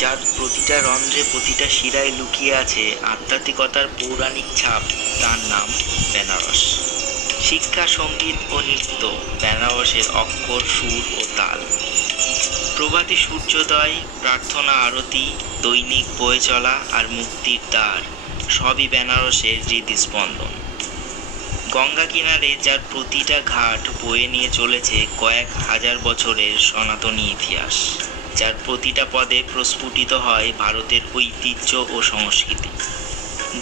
যার প্রতিটা রন্ধ্রে প্রতিটা শিরায় লুকিয়ে আছে আধ্যাত্মিকতার পৌরাণিক ছাপ, তার নাম বেনারস। শিক্ষা, সঙ্গীত ও নৃত্য, বেনারসের অক্ষর, সুর ও তাল। প্রভাতী সূর্যোদয়, প্রার্থনা, আরতি, দৈনিক বয়ে চলা আর মুক্তির দ্বার, সবই বেনারসের হৃদস্পন্দন। গঙ্গা কিনারে যার প্রতিটা ঘাট বয়ে নিয়ে চলেছে কয়েক হাজার বছরের সনাতনী ইতিহাস, যার প্রতিটা পদে প্রস্ফুটিত হয় ভারতের ঐতিহ্য ও সংস্কৃতি।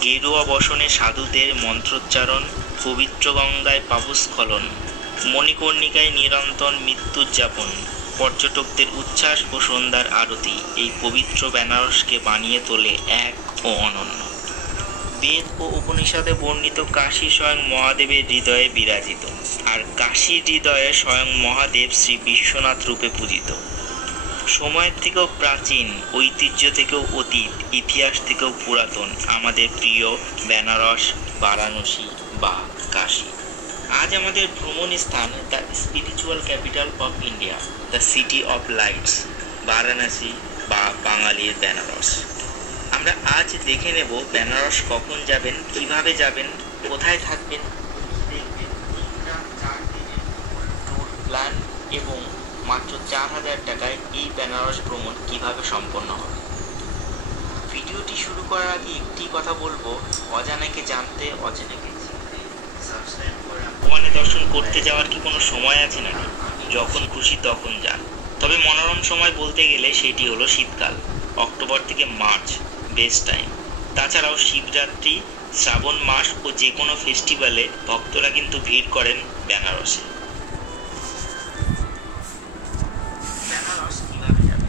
গেরুয়া বসনে সাধুদের মন্ত্রোচ্চারণ, পবিত্র গঙ্গায় পাবস্খলন, মণিকর্ণিকায় নিরন্তর মৃত্যুযাপন, পর্যটকদের উচ্ছ্বাস ও সন্ধ্যার আরতি এই পবিত্র বেনারসকে বানিয়ে তোলে এক ও অনন্য। বেদ ও উপনিষদে বর্ণিত কাশী স্বয়ং মহাদেবের হৃদয়ে বিরাজিত, আর কাশীর হৃদয়ে স্বয়ং মহাদেব শ্রী বিশ্বনাথ রূপে পূজিত। সময়ের থেকেও প্রাচীন, ঐতিহ্য থেকেও অতীত, ইতিহাস থেকেও পুরাতন আমাদের প্রিয় বেনারস, বারাণসী বা কাশী। আজ আমাদের ভ্রমণ স্থান the spiritual capital of India, the city of lights, Varanasi বা বাঙালির বেনারস। আমরা আজ দেখে নেব বেনারস কখন যাবেন, কিভাবে যাবেন, কোথায় থাকবেন, দেখবেন, ট্যুর প্ল্যান এবং মাত্র 4000 টাকায় এই বেনারস ভ্রমণ কিভাবে সম্পন্ন হবে। ভিডিওটি শুরু করার আগে একটি কথা বলবো, অজানাকে জানতে, অচেনাকে চিনতে সাবস্ক্রাইব করে। ভগবানের দর্শন করতে যাওয়ার কি কোনো সময় আছে নাকি? যখন খুশি তখন যান। তবে মনোরম সময় বলতে গেলে সেটি হলো শীতকাল, অক্টোবর থেকে মার্চ বেস্ট টাইম। তাছাড়াও শিবরাত্রি, শ্রাবণ মাস ও যে কোনো ফেস্টিভ্যালে ভক্তরা কিন্তু ভিড় করেন বেনারসে। বেনারস কিভাবে যাবে?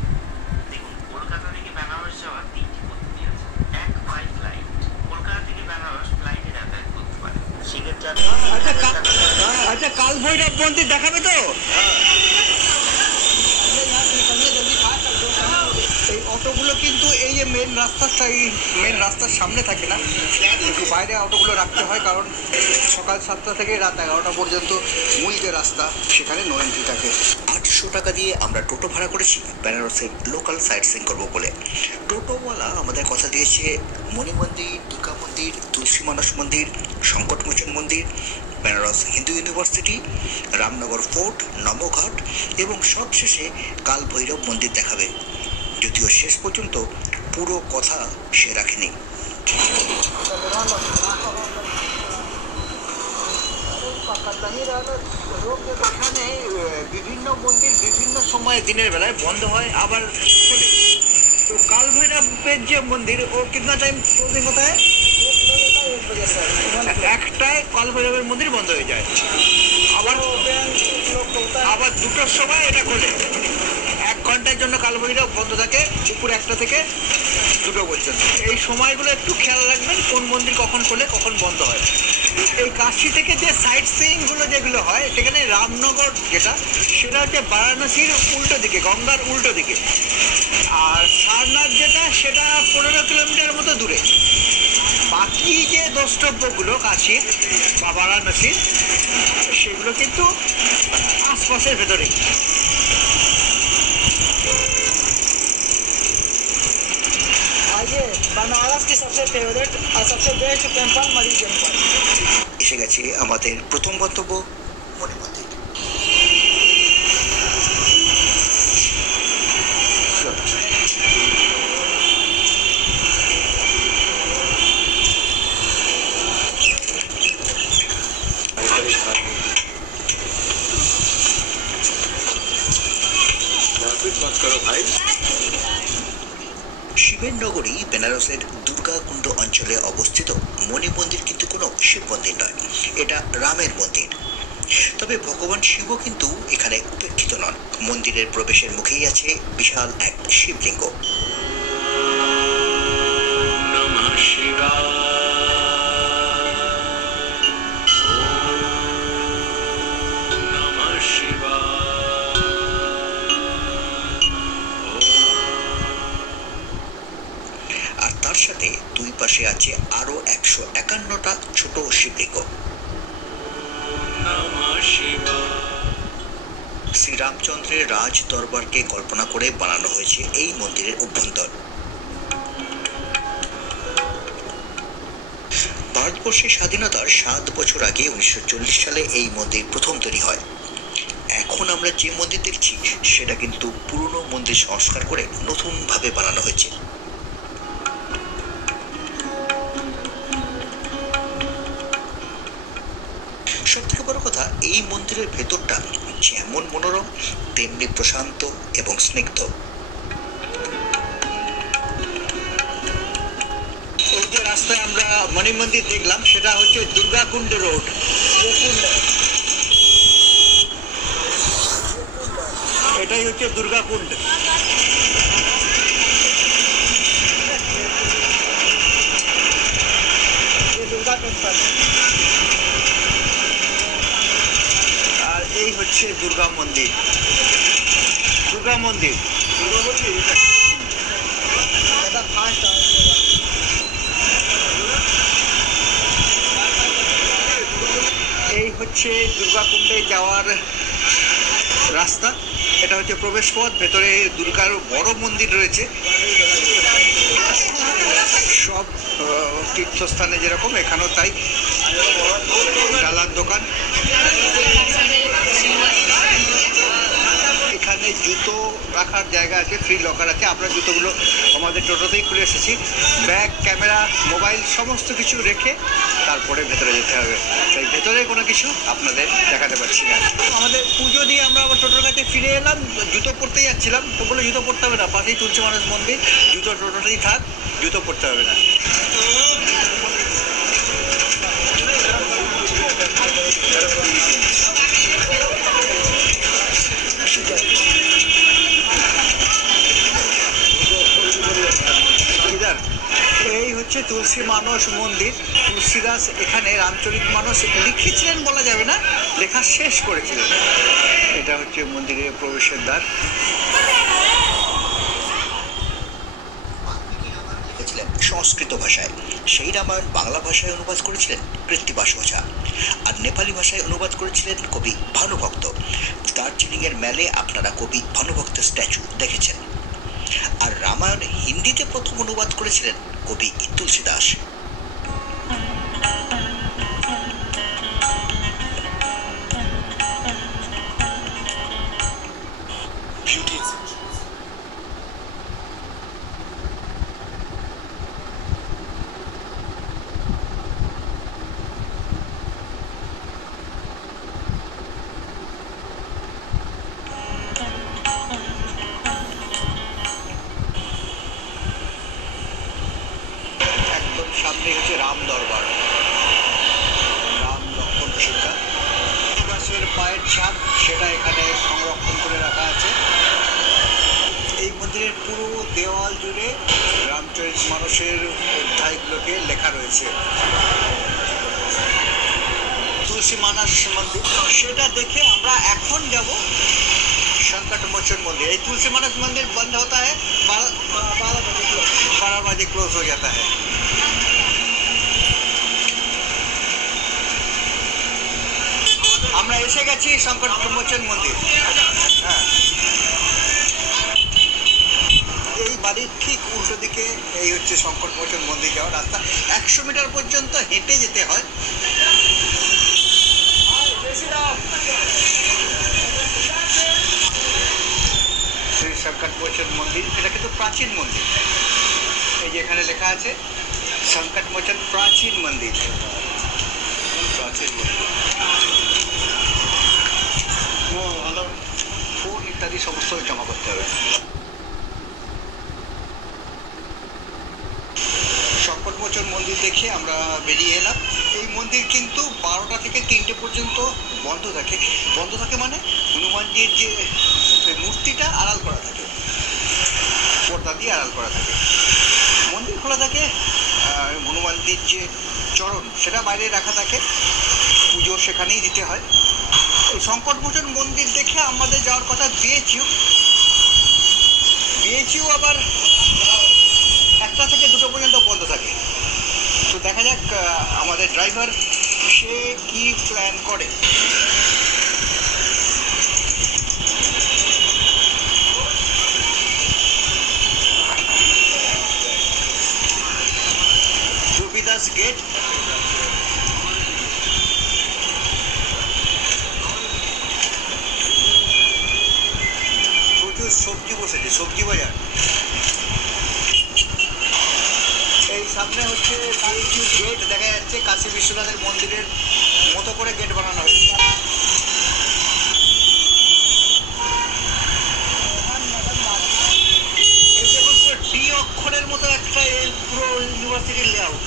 দেখুন, কলকাতা থেকে বেনারস যাওয়ার 3টি পদ্ধতি আছে। এক, বাই ফ্লাইট। কলকাতা থেকে বেনারস ফ্লাইটে যাতায়াত করতে পারে। সেক্ষেত্রে আচ্ছা, কাল ভৈরব মন্দির দেখাবে তো? এই অটোগুলো কিন্তু এই যে মেন রাস্তার সামনে থাকে না, একটু বাইরে অটোগুলো রাখতে হয়, কারণ সকাল 7টা থেকে রাত 11টা পর্যন্ত মুইতে রাস্তা, সেখানে নো এন্ট্রি থাকে। 800 টাকা দিয়ে আমরা টোটো ভাড়া করেছি বেনারসের লোকাল সাইট সিং করবো বলে। টোটোওয়ালা আমাদের কথা দিয়েছে মণি মন্দির, দুর্গা মন্দির, তুলসী মানস মন্দির, সংকটমোচন মন্দির, বেনারস হিন্দু ইউনিভার্সিটি, রামনগর ফোর্ট, নবঘাট এবং সবশেষে কাল ভৈরব মন্দির দেখাবে। যদিও শেষ পর্যন্ত পুরো কথা সে রাখেনি। এখানে বিভিন্ন মন্দির বিভিন্ন সময়ে দিনের বেলায় বন্ধ হয়, আবার খোলে। তো কাল ভৈরবের যে মন্দির, ও কিতনা টাইম ক্লোজিং হতা है? 1টায় কাল ভৈরবের মন্দির বন্ধ হয়ে যায়, আবার 2টোর সময় এটা খোলে। 1 ঘন্টার জন্য কাল ভৈরব বন্ধ থাকে, দুপুর 1টা থেকে 2টো পর্যন্ত। এই সময়গুলো একটু খেয়াল রাখবেন, কোন মন্দির কখন খোলে কখন বন্ধ হয়। এই কাশী থেকে যে সাইট সিইং গুলো যেগুলো হয়, সেখানে রামনগর যেটা, সেটা হচ্ছে বারাণসীর উল্টো দিকে, গঙ্গার উল্টো দিকে। আর সারনাথ যেটা, সেটা 15 কিলোমিটার মতো দূরে। বাকি যে দ্রষ্টব্যগুলো কাশীর বা বারাণসীর, সেগুলো কিন্তু আশপাশের ভেতরেই। बनारस की सबसे फेवरेट और सबसे बेस्ट टेम्पल मरी टेम्पल। এসে গেছে আমাদের প্রথম গন্তব্য, মণি মন্দির। শিবের নগরী বেনারসের দুর্গাকুণ্ড অঞ্চলে অবস্থিত মণি মন্দির কিন্তু কোনো শিব মন্দির নয়, এটা রামের মন্দির। তবে ভগবান শিবও কিন্তু এখানে উপেক্ষিত নন। মন্দিরের প্রবেশের মুখেই আছে বিশাল এক শিবলিঙ্গ। আর তার সাথে দুই পাশে আছে আরো 151টা ছোট শিবলিঙ্গ। শ্রী শ্রীরামচন্দ্রের রাজ দরবারকে কল্পনা করে বানানো হয়েছে এই মন্দিরের অভ্যন্তর। ভারতবর্ষের স্বাধীনতার 7 বছর আগে 1940 সালে এই মন্দির প্রথম তৈরি হয়। এখন আমরা যে মন্দির দেখছি সেটা কিন্তু পুরনো মন্দির সংস্কার করে নতুনভাবে বানানো হয়েছে। সবথেকে বড় কথা, এই মন্দিরের ভেতরটা যেমন মনোরম তেমনি প্রশান্ত এবং স্নিগ্ধ। এই যে রাস্তায় আমরা মণি মন্দির দেখলাম সেটা হচ্ছে দুর্গাকুণ্ড রোড। এটাই হচ্ছে দুর্গাকুণ্ড। আর এই হচ্ছে দুর্গা মন্দির। দুর্গা মন্দির এটা ফার্স্ট। এই হচ্ছে দুর্গাকুণ্ডে যাওয়ার রাস্তা। এটা হচ্ছে প্রবেশ পথ। ভেতরে দুর্গার বড় মন্দির রয়েছে। সব তীর্থস্থানে যেরকম এখানেও তাই। ডালার দোকান, এখানে জুতো রাখার জায়গা আছে, ফ্রি লকার আছে। আমরা জুতোগুলো আমাদের টোটোতেই খুলে এসেছি। ব্যাগ, ক্যামেরা, মোবাইল সমস্ত কিছু রেখে তারপরে ভেতরে যেতে হবে। তাই ভেতরে কোনো কিছু আপনাদের দেখাতে পারছি না। আমাদের পুজো দিয়ে আমরা আবার টোটোর কাছে ফিরে এলাম। জুতো পরতে যাচ্ছিলাম, তো বলে জুতো পরতে হবে না, পাশেই তুলসী মানস মন্দির, জুতো টোটোতেই থাক, জুতো পরতে হবে না। এই হচ্ছে তুলসী মানস মন্দির। তুলসীদাস এখানে রামচরিত মানস লিখেছিলেন বলা যাবে না, লেখা শেষ করেছিলেন। এটা হচ্ছে মন্দিরের প্রবেশের দ্বার। সংস্কৃত ভাষায়, সেই রামায়ণ বাংলা ভাষায় অনুবাদ করেছিলেন কৃত্তিবাস ওঝা, আর নেপালি ভাষায় অনুবাদ করেছিলেন কবি ভানুভক্ত। দার্জিলিংয়ের মেলে আপনারা কবি ভানুভক্তের স্ট্যাচু দেখেছেন। আর রামায়ণ হিন্দিতে প্রথম অনুবাদ করেছিলেন কবি তুলসীদাস। সামনে হচ্ছে রাম দরবার, রাম লক্ষ্মণ সীতা। তুলসীদাসের পায়ের ছাপ সেটা এখানে সংরক্ষণ করে রাখা আছে। এই মন্দিরের পুরো দেওয়াল জুড়ে রামচরিত মানসের অধ্যায়গুলোকে লেখা রয়েছে। তুলসী মানস মন্দির সেটা দেখে আমরা এখন যাব संकट मोचन मंदिर। ये तुलसी मानस मंदिर बंद होता है 12 बजे क्लोज हो जाता है। আমরা এসে গেছি সংকট মোচন মন্দির। হ্যাঁ, এই বাড়ির ঠিক উল্টো দিকে এই হচ্ছে সংকট মোচন মন্দির যাওয়ার রাস্তা। 100 মিটার পর্যন্ত হেঁটে যেতে হয়। শ্রী সংকট মোচন মন্দির, এটা কিন্তু প্রাচীন মন্দির। এই যে এখানে লেখা আছে সংকট মোচন প্রাচীন মন্দির। প্রাচীন মন্দির ফোন ইত্যাদি সমস্ত জমা করতে হবে। সংকটমোচন মন্দির দেখে আমরা বেরিয়ে এলাম। এই মন্দির কিন্তু 12টা থেকে 3টে পর্যন্ত বন্ধ থাকে। বন্ধ থাকে মানে হনুমানজির যে মূর্তিটা আড়াল করা থাকে, পর্দা দিয়ে আড়াল করা থাকে। মন্দির খোলা থাকে, হনুমানজির যে চরণ সেটা বাইরে রাখা থাকে, পুজো সেখানেই দিতে হয়। এই সংকটমোচন মন্দির দেখে আমাদের যাওয়ার কথা বিএচইউ আবার 1টা থেকে 2টো পর্যন্ত বন্ধ থাকে। তো দেখা যাক আমাদের ড্রাইভার সে কি প্ল্যান করে। করে গেট বানানো হয়েছে। এই দেখুন পুরো ডি অক্ষরের মতো একটা এই পুরো ইউনিভার্সিটির লেআউট।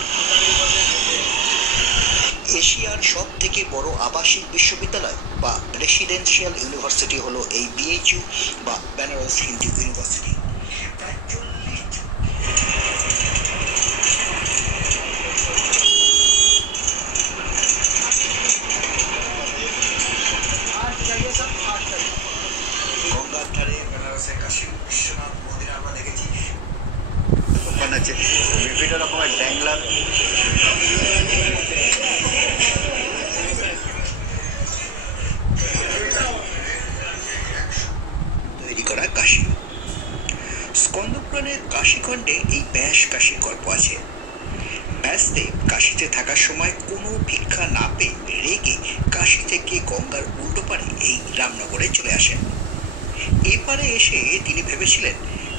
এশিয়ার সব থেকে বড় আবাসিক বিশ্ববিদ্যালয় বা রেসিডেন্সিয়াল ইউনিভার্সিটি হলো এই বিএইচইউ বা বেনারস হিন্দু ইউনিভার্সিটি। প্রায় 40 গঙ্গার ধারে বেনারসের কাশী বিশ্বনাথ মন্দির আমরা দেখেছি বানাচ্ছে বিভিন্ন রকমের ড্যাংলার তৈরি করা কাশী। স্কন্দপুরাণের কাশীখণ্ডে এই ব্যাস কাশীর গল্প আছে। ব্যাসদেব কাশীতে থাকার সময় কোনো ভিক্ষা না পেয়ে রেগে কাশী থেকে গঙ্গার উল্টো পারে এই রামনগরে চলে আসেন। এপারে এসে তিনি ভেবেছিলেন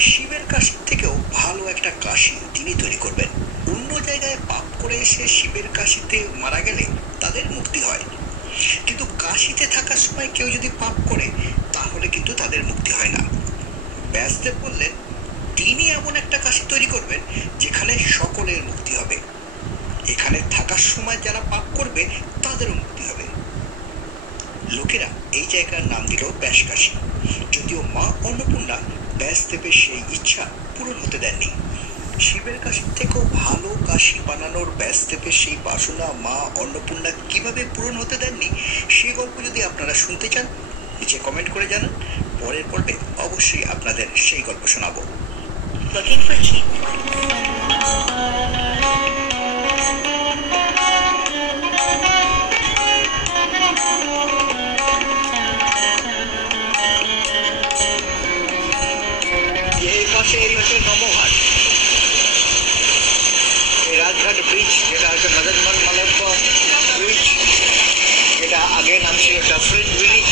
শিবের কাশীর থেকেও ভালো একটা কাশী তিনি তৈরি করবেন। অন্য জায়গায় পাপ করে এসে শিবের কাশীতে মারা গেলে তাদের মুক্তি হয়, কিন্তু কাশীতে থাকার সময় কেউ যদি পাপ করে তাহলে কিন্তু তাদের মুক্তি হয় না। ব্যাসদেব বললেন তিনি এমন একটা কাশী তৈরি করবেন যেখানে সকলের মুক্তি হবে। এখানে থাকার সময় যারা পাপ করবে তাদেরও মুক্তি হবে। লোকেরা এই জায়গার নাম দিল ব্যাসকাশী। যদিও মা অন্নপূর্ণা ব্যাসদেবের সেই ইচ্ছা পূরণ হতে দেননি। শিবের কাশীর থেকেও ভালো কাশী বানানোর ব্যাসদেবের সেই বাসনা মা অন্নপূর্ণা কিভাবে পূরণ হতে দেননি সেই গল্প যদি আপনারা শুনতে চান নিচে কমেন্ট করে জানান। পরের পর্বে অবশ্যই আপনাদের সেই গল্প শোনাবো। Looking for cheap এই পাশে এই হচ্ছে নমঘাট, এই রাজঘাট ব্রিজ যেটা হচ্ছে নজরমান মালব্য ব্রিজ, যেটা আগে নাম ছিল জাফরিন ব্রিজ।